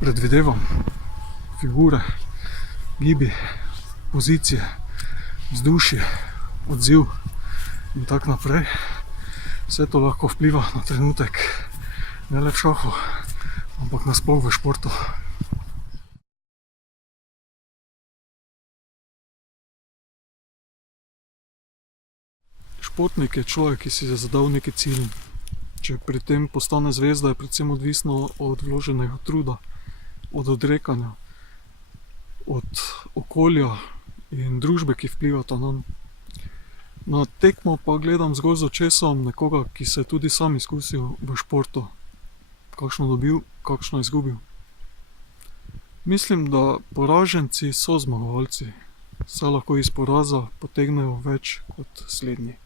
predvidevam figure, gibi, pozicije, vzdušje, odziv in tako naprej. Vse to lahko vpliva na trenutek, ne le v šahu, ampak nasploh v športu. Športnik je človek, ki si je zadal neki cilj. Če pri tem postane zvezda, je predvsem odvisno od vloženega truda, od odrekanja, od okolja in družbe, ki vplivata nanj. Na tekmo pa gledam zgolj z očesom nekoga, ki se je tudi sam izkusil v športu. Kakšno dobil, kakšno izgubil. Mislim, da poraženci so zmagovalci, saj lahko iz poraza potegnejo več kot slednji.